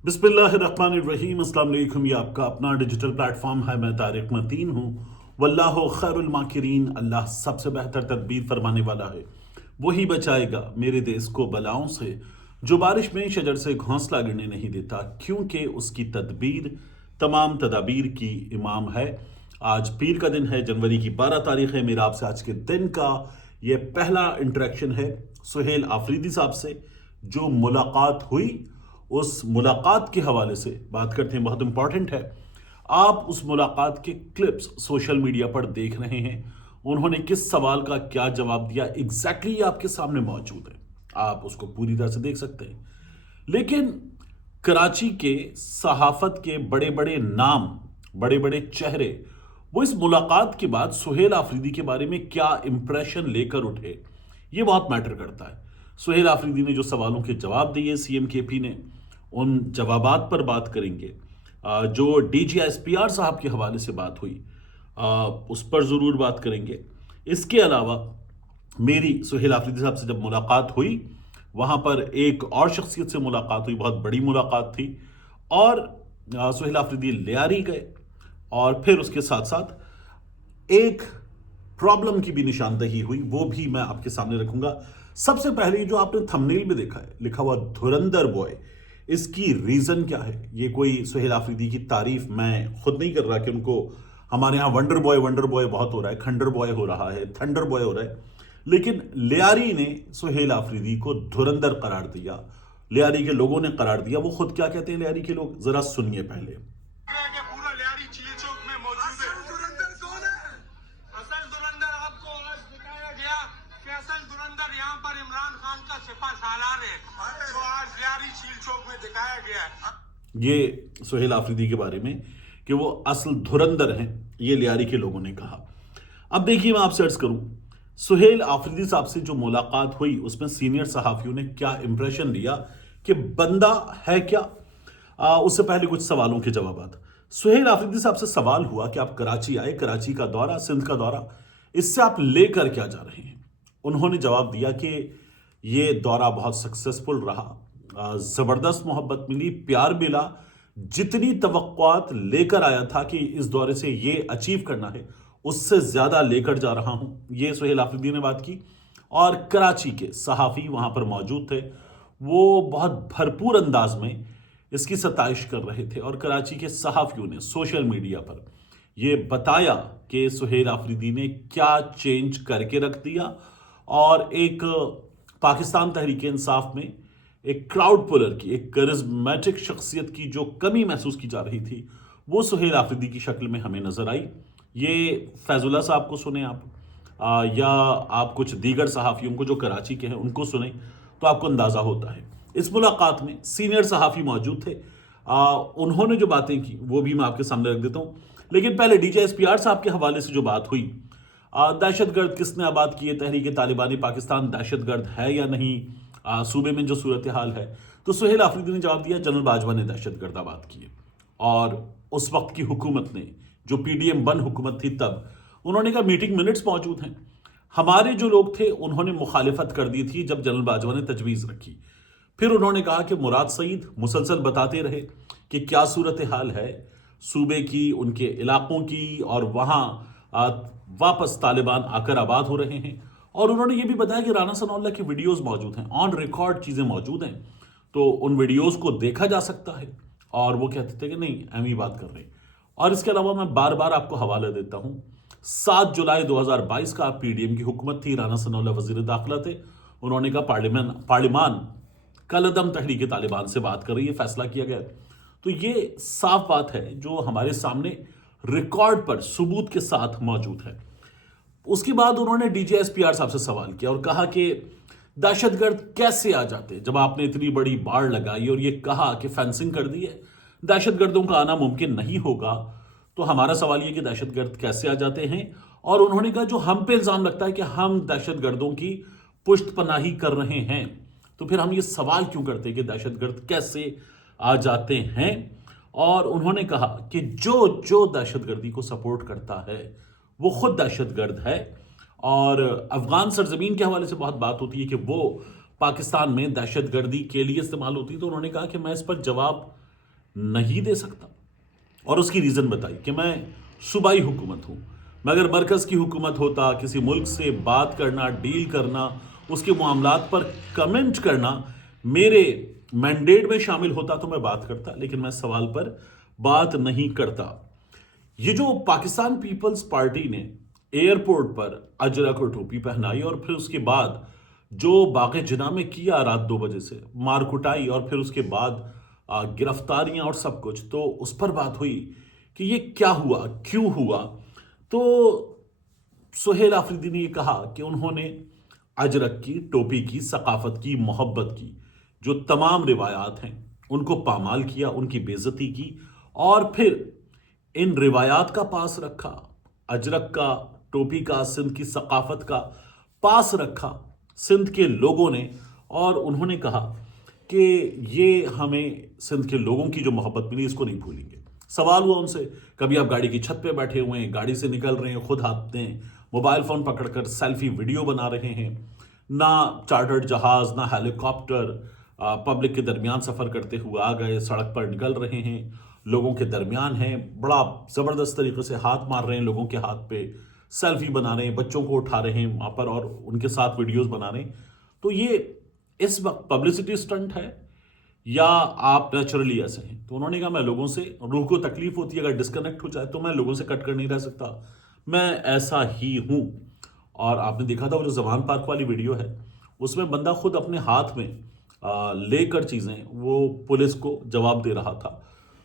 बिस्मिल्लाहिर्रहमानिर्रहीम। अस्सलाम वालेकुम। ये आपका अपना डिजिटल प्लेटफॉर्म है। मैं तारिक मतीन हूँ। वल्लाहु खैरुल माकिरीन। अल्लाह सबसे बेहतर तदबीर फरमाने वाला है। वही बचाएगा मेरे देश को बलाओं से, जो बारिश में शजर से घोंसला गिरने नहीं देता, क्योंकि उसकी तदबीर तमाम तदाबीर की इमाम है। आज पीर का दिन है, जनवरी की 12 तारीख है। मेरा आपसे आज के दिन का ये पहला इंटरेक्शन है सुहेल आफरीदी साहब से। जो मुलाकात हुई, उस मुलाकात के हवाले से बात करते हैं, बहुत इंपॉर्टेंट है। आप उस मुलाकात के क्लिप्स सोशल मीडिया पर देख रहे हैं। उन्होंने किस सवाल का क्या जवाब दिया, एग्जैक्टली आपके सामने मौजूद है। आप उसको पूरी तरह से देख सकते हैं। लेकिन कराची के सहाफत के बड़े बड़े नाम, बड़े बड़े चेहरे, वो इस मुलाकात के बाद सुहेल आफरीदी के बारे में क्या इंप्रेशन लेकर उठे, ये बहुत मैटर करता है। सुहेल आफरीदी ने जो सवालों के जवाब दिए सीएम केपी ने, उन जवाबात पर बात करेंगे। जो डीजीएसपीआर साहब के हवाले से बात हुई, उस पर ज़रूर बात करेंगे। इसके अलावा मेरी सुहेल आफरीदी साहब से जब मुलाकात हुई, वहाँ पर एक और शख्सियत से मुलाकात हुई, बहुत बड़ी मुलाकात थी। और सुहेल आफरीदी लियारी गए, और फिर उसके साथ साथ एक प्रॉब्लम की भी निशानदही हुई, वो भी मैं आपके सामने रखूंगा। सबसे पहले जो आपने थंबनेल में देखा है, लिखा हुआ धुरंधर बॉय, इसकी रीजन क्या है? ये कोई सुहेल आफरीदी की तारीफ मैं खुद नहीं कर रहा कि उनको हमारे यहाँ वंडर बॉय बहुत हो रहा है, खंडर बॉय हो रहा है, थंडर बॉय हो रहा है। लेकिन लियारी ने सुहेल आफरीदी को धुरंधर करार दिया, लियारी के लोगों ने करार दिया। वो खुद क्या कहते हैं लियारी के लोग, जरा सुनिए पहले। पूरा लियारी चील चौक में मौजूद है। धुरंधर कौन है? असल धुरंधर आपको आज दिखाया गया कि असल धुरंधर यहाँ पर इमरान खान का सिपा सालार है, जो आज लियारी चील चौक में दिखाया गया है। ये सुहेल आफरीदी के बारे में कि वो असल धुरंधर हैं, ये लियारी के लोगों ने कहा। अब देखिए, मैं आपसे अर्ज करूं, सुहेल आफरीदी साहब से जो मुलाकात हुई, उसमें सीनियर सहाफियों ने क्या इंप्रेशन लिया कि बंदा है क्या। उससे पहले कुछ सवालों के जवाब। सुहेल आफरीदी साहब से सवाल हुआ कि आप कराची आए, कराची का दौरा, सिंध का दौरा, इससे आप लेकर क्या जा रहे हैं। उन्होंने जवाब दिया कि ये दौरा बहुत सक्सेसफुल रहा, ज़बरदस्त मोहब्बत मिली, प्यार मिला। जितनी तवक्कुआत लेकर आया था कि इस दौरे से ये अचीव करना है, उससे ज़्यादा लेकर जा रहा हूँ, ये सुहेल आफरीदी ने बात की। और कराची के सहाफ़ी वहाँ पर मौजूद थे, वो बहुत भरपूर अंदाज में इसकी सताइश कर रहे थे। और कराची के सहाफ़ियों ने सोशल मीडिया पर ये बताया कि सुहेल आफरीदी ने क्या चेंज करके रख दिया। और एक पाकिस्तान तहरीक इंसाफ में एक क्राउड पुलर की, एक करिज्मेटिक शख्सियत की जो कमी महसूस की जा रही थी, वो सुहेल आफरीदी की शक्ल में हमें नजर आई। ये फैजुल्ला साहब को सुने आप, या आप कुछ दीगर सहाफ़ियों को जो कराची के हैं उनको सुने, तो आपको अंदाज़ा होता है। इस मुलाकात में सीनियर सहाफ़ी मौजूद थे। उन्होंने जो बातें की वो भी मैं आपके सामने रख देता हूँ। लेकिन पहले डीजीएसपीआर साहब के हवाले से जो बात हुई, दहशतगर्द किसने आबाद की है, तहरीक तालिबानी पाकिस्तान दहशतगर्द है या नहीं, सूबे में जो सूरत हाल है, तो सुहेल आफरीदी ने जवाब दिया, जनरल बाजवा ने दहशतगर्द आबाद की है। और उस वक्त की हुकूमत ने, जो पीडीएम बन हुकूमत थी तब, उन्होंने कहा मीटिंग मिनट्स मौजूद हैं। हमारे जो लोग थे उन्होंने मुखालिफत कर दी थी जब जनरल बाजवा ने तजवीज़ रखी। फिर उन्होंने कहा कि मुराद सईद मुसलसल बताते रहे कि क्या सूरत हाल है सूबे की, उनके इलाकों की, और वहाँ वापस तालिबान आकर आबाद हो रहे हैं। और उन्होंने ये भी बताया कि राना सनाउल्लाह की वीडियोस मौजूद हैं, ऑन रिकॉर्ड चीज़ें मौजूद हैं, तो उन वीडियोस को देखा जा सकता है। और वो कहते थे कि नहीं, हम ही बात कर रहे हैं। और इसके अलावा मैं बार बार आपको हवाला देता हूँ, 7 जुलाई 2022 का पीडीएम की हुकूमत थी, राना सनाउल्लाह वजीर दाखिला थे। उन्होंने कहा पार्लियामान कलदम तहरीक तालिबान से बात कर रही है, फैसला किया गया। तो ये साफ बात है जो हमारे सामने रिकॉर्ड पर सबूत के साथ मौजूद है। उसके बाद उन्होंने डीजीएसपीआर साहब से सवाल किया और कहा कि दहशतगर्द कैसे आ जाते, जब आपने इतनी बड़ी बाड़ लगाई और ये कहा कि फेंसिंग कर दी है, दहशतगर्दों का आना मुमकिन नहीं होगा, तो हमारा सवाल ये कि दहशतगर्द कैसे आ जाते हैं। और उन्होंने कहा जो हम पे इल्ज़ाम लगता है कि हम दहशतगर्दों की पुष्ट पनाही कर रहे हैं, तो फिर हम ये सवाल क्यों करते हैं कि दहशतगर्द कैसे आ जाते हैं। और उन्होंने कहा कि जो जो दहशतगर्दी को सपोर्ट करता है वो खुद दहशतगर्द है। और अफगान सरजमीन के हवाले से बहुत बात होती है कि वो पाकिस्तान में दहशतगर्दी के लिए इस्तेमाल होती है, तो उन्होंने कहा कि मैं इस पर जवाब नहीं दे सकता। और उसकी रीज़न बताई कि मैं सूबाई हुकूमत हूँ, मैं अगर मरकज़ की हुकूमत होता, किसी मुल्क से बात करना, डील करना, उसके मामलात पर कमेंट करना मेरे मैंडेट में शामिल होता तो मैं बात करता, लेकिन मैं सवाल पर बात नहीं करता। ये जो पाकिस्तान पीपल्स पार्टी ने एयरपोर्ट पर अजरक और टोपी पहनाई और फिर उसके बाद जो बाग़े जिना में किया रात 2 बजे से मार कुटाई और फिर उसके बाद गिरफ्तारियां और सब कुछ, तो उस पर बात हुई कि ये क्या हुआ, क्यों हुआ। तो सुहेल आफरीदी ने ये कहा कि उन्होंने अजरक की, टोपी की, सकाफत की, मोहब्बत की जो तमाम रिवायात हैं उनको पामाल किया, उनकी बेइज्जती की और फिर इन रिवायात का पास रखा, अजरक का, टोपी का, सिंध की सकाफत का पास रखा सिंध के लोगों ने। और उन्होंने कहा कि ये हमें सिंध के लोगों की जो मोहब्बत मिली इसको नहीं भूलेंगे। सवाल हुआ उनसे, कभी आप गाड़ी की छत पे बैठे हुए हैं, गाड़ी से निकल रहे हैं, खुद हाथ में मोबाइल फ़ोन पकड़कर सेल्फी वीडियो बना रहे हैं, ना चार्टर्ड जहाज़, ना हेलीकॉप्टर, पब्लिक के दरमियान सफ़र करते हुए आ गए, सड़क पर निकल रहे हैं, लोगों के दरमियान हैं, बड़ा ज़बरदस्त तरीके से हाथ मार रहे हैं लोगों के हाथ पे, सेल्फी बना रहे हैं, बच्चों को उठा रहे हैं वहाँ पर और उनके साथ वीडियोस बना रहे हैं। तो ये इस वक्त पब्लिसिटी स्टंट है या आप नेचुरली ऐसे हैं? तो उन्होंने कहा मैं लोगों से, रूह को तकलीफ होती है अगर डिस्कनेक्ट हो जाए तो मैं लोगों से कट कर नहीं रह सकता, मैं ऐसा ही हूँ। और आपने देखा था वो जो जवान पार्क वाली वीडियो है उसमें बंदा खुद अपने हाथ में लेकर चीज़ें वो पुलिस को जवाब दे रहा था।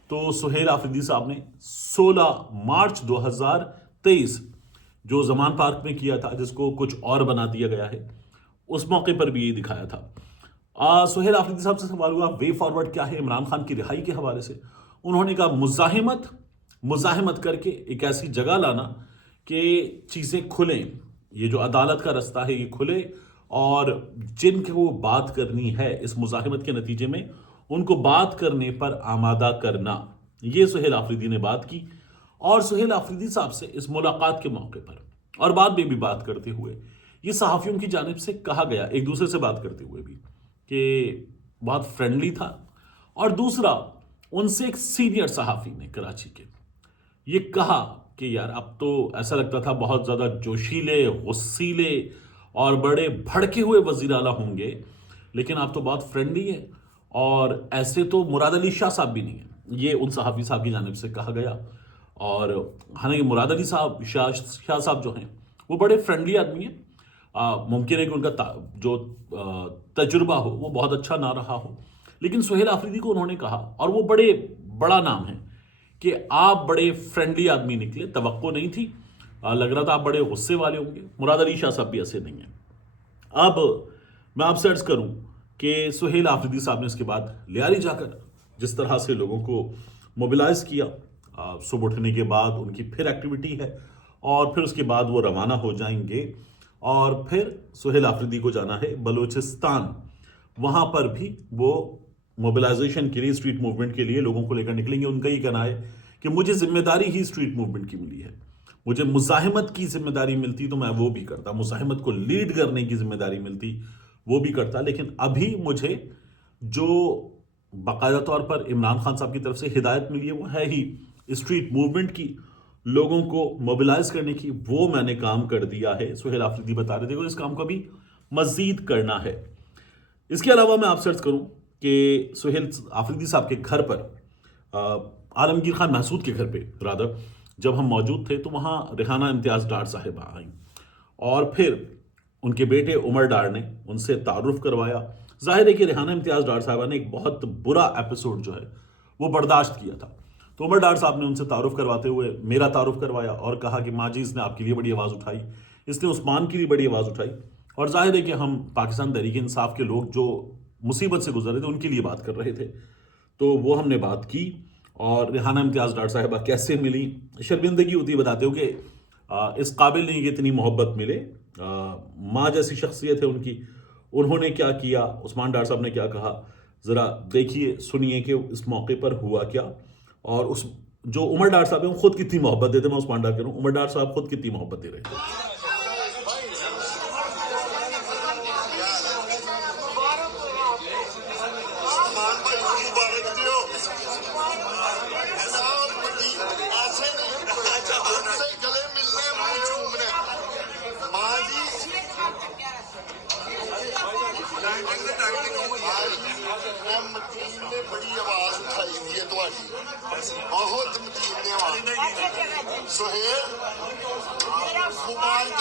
तो सुहेल आफरीदी साहब ने 16 मार्च 2023 जो जमान पार्क में किया था, जिसको कुछ और बना दिया गया है, उस मौके पर भी ये दिखाया था। सुहेल आफरीदी साहब से सवाल हुआ वे फॉरवर्ड क्या है इमरान खान की रिहाई के हवाले से। उन्होंने कहा मुजाहिमत करके एक ऐसी जगह लाना कि चीज़ें खुलें, ये जो अदालत का रास्ता है ये खुले और जिनको बात करनी है इस मुजाहिमत के नतीजे में उनको बात करने पर आमादा करना। ये सुहेल आफरीदी ने बात की। और सुहेल आफरीदी साहब से इस मुलाकात के मौके पर और बाद में भी बात करते हुए ये सहाफ़ियों की जानिब से कहा गया, एक दूसरे से बात करते हुए भी, कि बहुत फ्रेंडली था। और दूसरा, उनसे एक सीनियर सहाफ़ी ने कराची के ये कहा कि यार अब तो ऐसा लगता था बहुत ज़्यादा जोशीले, गुस्सीले और बड़े भड़के हुए वज़ीर आला होंगे, लेकिन आप तो बहुत फ्रेंडली है और ऐसे तो मुराद अली शाह साहब भी नहीं है। ये उन सहाफ़ी साहब की जानिब से कहा गया। और हालांकि मुराद अली साहब, शाह साहब जो हैं वो बड़े फ्रेंडली आदमी हैं। मुमकिन है कि उनका जो तजुर्बा हो वो बहुत अच्छा ना रहा हो, लेकिन सुहेल आफरीदी को उन्होंने कहा, और वो बड़ा नाम है, कि आप बड़े फ्रेंडली आदमी निकले, तवक्को नहीं थी, लग रहा था आप बड़े गुस्से वाले होंगे। मुराद अली शाह साहब भी ऐसे नहीं हैं। अब मैं आपसे अर्ज़ करूं कि सुहेल आफरीदी साहब ने इसके बाद लियारी जाकर जिस तरह से लोगों को मोबिलाइज किया, सुबह उठने के बाद उनकी फिर एक्टिविटी है और फिर उसके बाद वो रवाना हो जाएंगे और फिर सुहेल आफरीदी को जाना है बलूचिस्तान। वहाँ पर भी वो मोबिलाइजेशन के लिए, स्ट्रीट मूवमेंट के लिए लोगों को लेकर निकलेंगे। उनका ये कहना है कि मुझे जिम्मेदारी ही स्ट्रीट मूवमेंट की मिली है, मुझे मुजाहिमत की जिम्मेदारी मिलती तो मैं वो भी करता, मुजाहिमत को लीड करने की जिम्मेदारी मिलती वो भी करता, लेकिन अभी मुझे जो बाकायदा तौर पर इमरान खान साहब की तरफ से हिदायत मिली है वो है ही स्ट्रीट मूवमेंट की, लोगों को मोबिलाइज करने की, वो मैंने काम कर दिया है। सुहेल आफरीदी बता रहे थे कि इस काम को भी मजीद करना है। इसके अलावा मैं आपसे अर्ज करूं कि सुहेल आफरीदी साहब के घर पर, आलमगीर खान महसूद के घर पे रादर, जब हम मौजूद थे तो वहाँ रेहाना इम्तियाज़ डार साहिबा आई और फिर उनके बेटे उमर डार ने उनसे तारुफ करवाया। जाहिर है कि रेहाना इम्तियाज़ डार साहिबा ने एक बहुत बुरा एपिसोड जो है वो बर्दाश्त किया था, तो उमर डार साहब ने उनसे तारुफ करवाते हुए मेरा तारुफ करवाया और कहा कि माँ जी इसने आपके लिए बड़ी आवाज़ उठाई, इसने उस्मान के लिए बड़ी आवाज़ उठाई। और जाहिर है कि हम पाकिस्तान तहरीक इंसाफ के लोग जो मुसीबत से गुजर रहे थे उनके लिए बात कर रहे थे, तो वो हमने बात की। और रेहाना इम्तियाज़ डार साहिबा कैसे मिली, शर्मिंदगी होती है बताते हो कि इस काबिल नहीं कि इतनी मोहब्बत मिले, माँ जैसी शख्सियत है उनकी। उन्होंने क्या किया, उस्मान डार साहब ने क्या कहा, ज़रा देखिए सुनिए कि इस मौके पर हुआ क्या। और उस जो उमर डार साहब हैं वो खुद कितनी मोहब्बत देते, मैं उस्मान डार कह रहा हूँ, उमर डार साहब खुद कितनी मोहब्बत दे रहे थे। متین نے بڑی آواز اٹھائی ہوئی ہے تہاڈی، بہت متین نے آواز. سہیل مبارک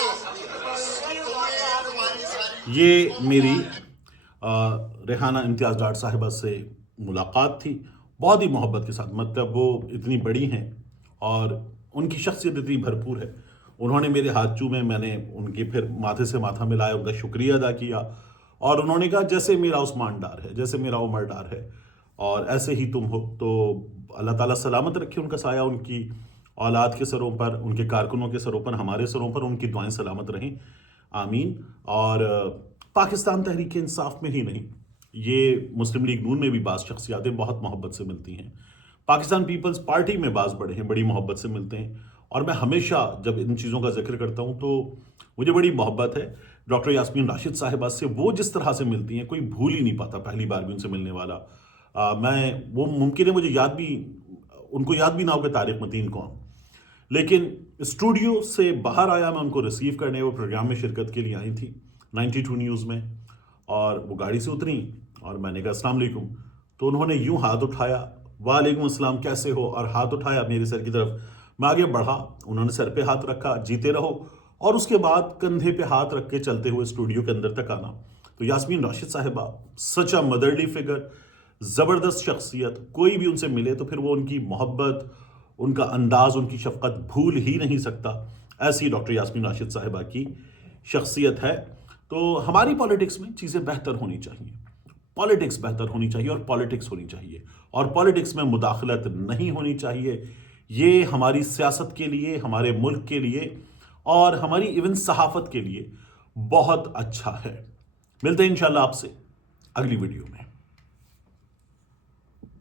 یہ میری ریحانہ امتیاز ڈاٹ صاحبہ سے ملاقات تھی، بہت ہی محبت کے ساتھ. مطلب وہ اتنی بڑی ہیں اور ان کی شخصیت اتنی بھرپور ہے. انہوں نے میرے ہاتھ چومے، میں نے ان کے پھر ماتھے سے ماتھا ملایا، ان کا شکریہ ادا کیا، اور انہوں نے کہا جیسے میرا عثمان ڈار ہے، جیسے میرا عمر ڈار ہے، اور ایسے ہی تم ہو. تو اللہ تعالیٰ سلامت رکھے ان کا سایہ ان کی اولاد کے سروں پر، ان کے کارکنوں کے سروں پر، ہمارے سروں پر. ان کی دعائیں سلامت رہیں، آمین. اور پاکستان تحریک انصاف میں ہی نہیں، یہ مسلم لیگ نون میں بھی بعض شخصیاتیں بہت محبت سے ملتی ہیں. پاکستان پیپلز پارٹی میں بعض بڑے ہیں، بڑی محبت سے ملتے ہیں. اور میں ہمیشہ جب ان چیزوں کا ذکر کرتا ہوں تو مجھے بڑی محبت ہے ڈاکٹر یاسمین راشد صاحبہ سے. وہ جس طرح سے ملتی ہیں کوئی بھول ہی نہیں پاتا پہلی بار بھی ان سے ملنے والا. میں وہ ممکن ہے مجھے ان کو یاد بھی نہ ہو کہ طارق متین کون، لیکن اسٹوڈیو سے باہر آیا میں ان کو ریسیو کرنے. وہ پروگرام میں شرکت کے لیے آئی تھی 92 نیوز میں، اور وہ گاڑی سے اتری اور میں نے کہا السلام علیکم. تو انہوں نے یوں ہاتھ اٹھایا، وعلیکم السلام کیسے ہو، اور ہاتھ اٹھایا میرے سر کی طرف. میں آگے بڑھا، انہوں نے سر پہ ہاتھ رکھا، جیتے رہو، اور اس کے بعد کندھے پہ ہاتھ رکھ کے چلتے ہوئے اسٹوڈیو کے اندر تک آنا. تو یاسمین راشد صاحبہ سچ اے مدرلی فگر، زبردست شخصیت. کوئی بھی ان سے ملے تو پھر وہ ان کی محبت، ان کا انداز، ان کی شفقت بھول ہی نہیں سکتا. ایسی ڈاکٹر یاسمین راشد صاحبہ کی شخصیت ہے. تو ہماری پالیٹکس میں چیزیں بہتر ہونی چاہیے، پالیٹکس بہتر ہونی چاہیے، اور پالیٹکس ہونی چاہیے، اور پالیٹکس میں مداخلت نہیں ہونی چاہیے. یہ ہماری سیاست کے لیے، ہمارے ملک کے لیے، اور ہماری ایون صحافت کے لیے بہت اچھا ہے. ملتے ہیں انشاءاللہ آپ سے اگلی ویڈیو میں.